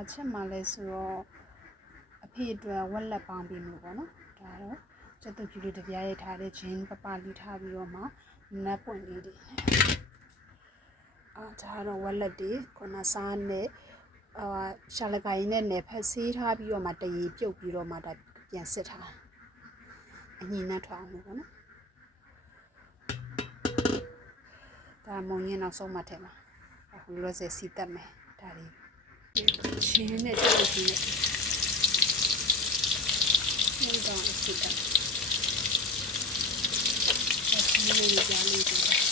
ဘာချက်မှလဲဆိုတော့အဖေအတွက်ဝက်လက်ပေါင်းပြီးလို့ပေါ့နော်ဒါတော့ကျက်သွဖြူလေးတပြားရိုက်ထားတဲ့ဂျင်းပပလေးထားပြီးတော့မှနက်ပွင့်လေးတွေဒါတော့ဝက်လက်တွေခုနစားနဲ့ရှာလကိုင်းနဲ့နယ်ဖက်ဆေးထားပြီးတော့မှတရေပြုတ်ပြီးတော့မှဒါပြန်စစ်ထားအညီနဲ့ထွားအောင်လို့ပေါ့နော်ဒါမုံရင်နောက်ဆုံးမှထည့်မှာအခုလောဆယ်စီတက်မယ်ဒါလေးချင်းနဲ့ကျက်သွဖြူနဲ့နှိမ့်တော့စီတက်ဒီလိုကြားလေးတွေ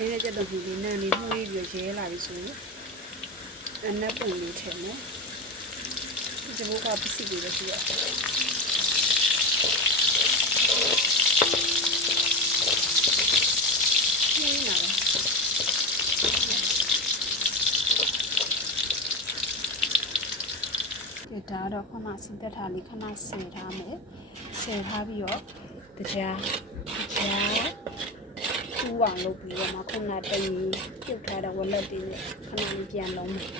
နေတဲ့ကျက်တော့ဒီနန်းလေးမှုလေးပြီးရဲလာပြီဆိုရင်အနက်ပုံလေးထည့်မယ်ဒီဘက်ကပစ္စည်းတွေလည်းရှိရတယ်နေလာတယ်ဒါတော့ခဏစီတက်ထားလေးခဏဆယ်ထားမယ်ဆယ်ထားပြီးတော့တရားူအောင်လုပ်ပြီးတော့မှခုနတည်းပြုတ်ထားတဲ့ဝက်လက်တွေနဲ့ခဏလေးပြန်လုံးမယ်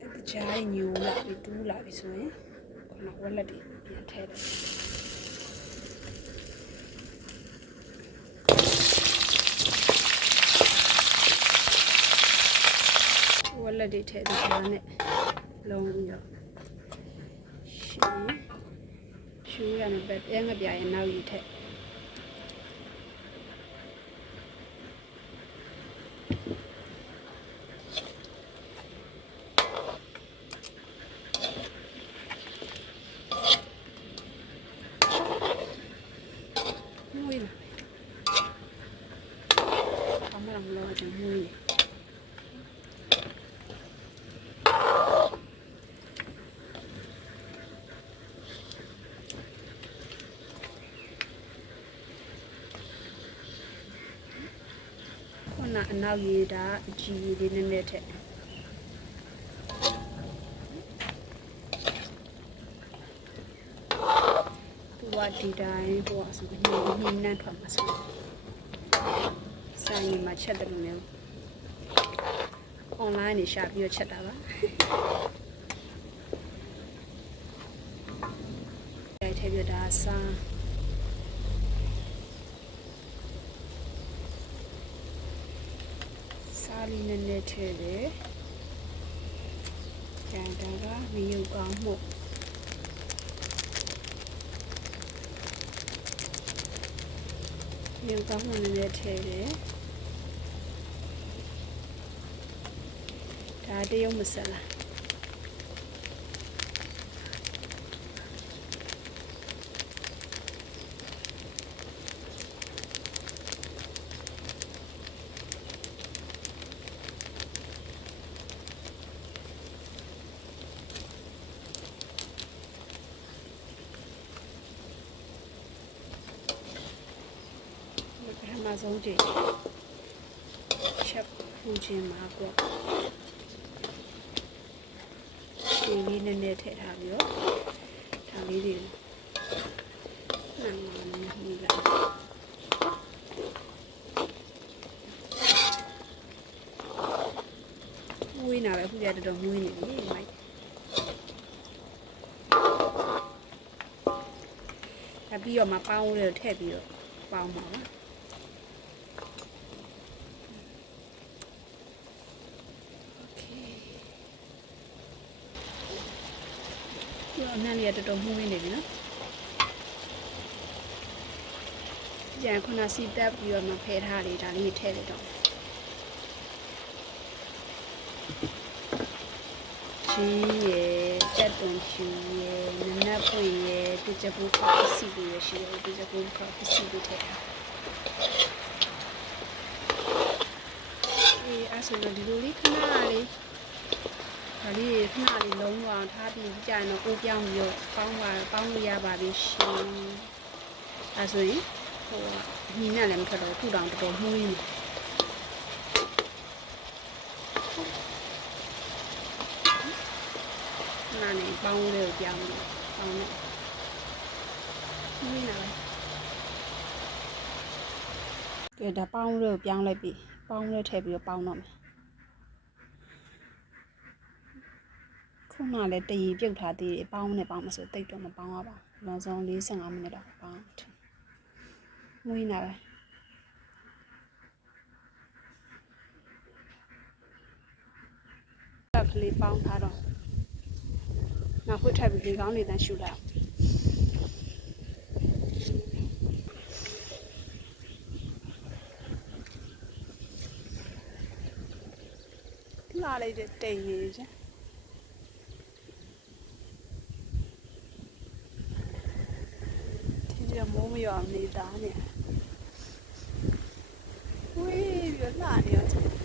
အဲ့ဒါကြားညူလာပြီးတူးလာပြီဆိုရင်ခုနဝက်လက်တွေပြန်ထည့်တယ်ဝက်လက်တွေထည့်တဲ့ကြားနဲ့လုံးပြီးတော့ရှူရမယ်ပဲအဲငပြရဲ့နောက်ရည်ထည့်အနောက်ရည်ဒါအကြီးရည်လေးနည်းနည်းထည့်သူကဒီတိုင်းဟိုအဆိုညနှမ်းထွက်မှာဆိုဆိုင်မှာချက်တယ်လို့မျိုး online နေရှာပြီးတော့ချက်တာပါရိုက်ထည့်ပြတာစားစားလေးနဲ့နဲ့ထည့်တယ်ကြံတာကမယုံကောင်းမှုမယုံကောင်းမှုနဲ့ထည့်တယ်ဒါတရုတ်မဆလာမှာဆုံးကြည့်ချက်ဖူးခြင်းမှာပေါ့ဒီလေးနည်းနည်းထည့်ထားပြီးတော့ဒါလေးတွေနာမည်ဟိုလာမွေးနာပဲခုကြတော်တော်မွေးနေပြီမိုက်ဒါပြီးတော့မှပေါင်းလို့ထည့်ပြီးတော့ပေါင်းပါပါအနှံ့လေးတော်တော်မှုနေပြီနော်ကြံခုနစီတက်ပြီးတော့မဖဲထားလေးဒါလေးထည့်လိုက်တော့ချင်းရယ်ကြက်သွန်ဖြူ ဖွင့်ရဲဒီချက်ဘူးခေါက်စီလေးရရှိတယ်ဒီချက်ဘူးခေါက်စီလေးထည့်ထားအဲ့ဆိုတော့ဒီလိုလေးခဏလေးဒါလေးခဏလေးလုံးဝထားပြီးကြာရင်တော့အိုးပြောင်းပြီးတော့ပေါင်းလို့ရပါပြီရှင်အဲ့ဆိုရင်ဟိုညီနဲ့လည်းမထွက်တော့ခုတောင်တော်တော်မှုန်းနေနာနေပေါင်းလေးကိုပြောင်းလို့ပေါင်းနေမှုန်းနေကဲဒါပေါင်းလေးကိုပြောင်းလိုက်ပြီပေါင်းလေးထည့်ပြီးတော့ပေါင်းတော့မယ်ခုနလည်းတရီပြုတ်ထားသေးတယ်ပေါင်းနဲ့ပေါင်းမဆိုတိတ်တော့မပေါင်းရပါဘူးနောက်ဆုံး45မိနစ်တော့ပေါင်းမှုန်းနေကလေးပေါင်းထားတော့နောက်ခွတ်ထပ်ပြီးလေကောင်းလေးတန်းရှူလိုက်လာလိုက်တဲ့တိတ်ကြီးချင်းဒီကမိုးမရောနေတာနဲ့ဝေးပြီးလာနေရချင်း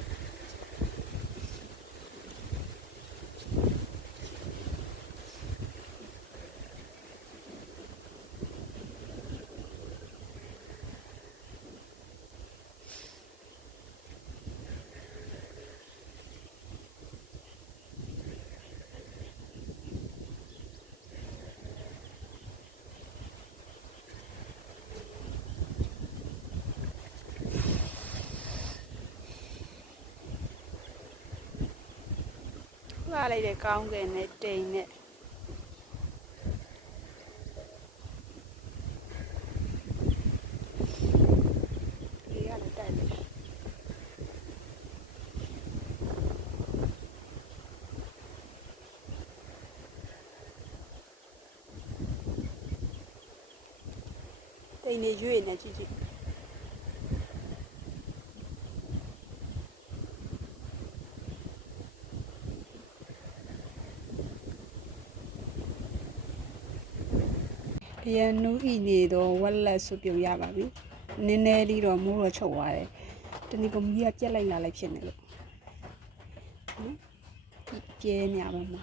လာလိုက်တဲ့ကောင်းကင်နဲ့တိမ်နဲ့ဒီကလည်းတိုက်တယ်တိမ်နေရွေ့နေကြည့်ကြည့်ရန်နူးဤနေတော့ဝက်လက်စုပြုတ်ရပါပြီနည်းနည်းလေးတော့မိုးတော့ချုပ်သွားတယ်တနည်းကမီးကပြက်လိုက်လာလိုက်ဖြစ်နေလို့နော်ပြဲညာပါမှာ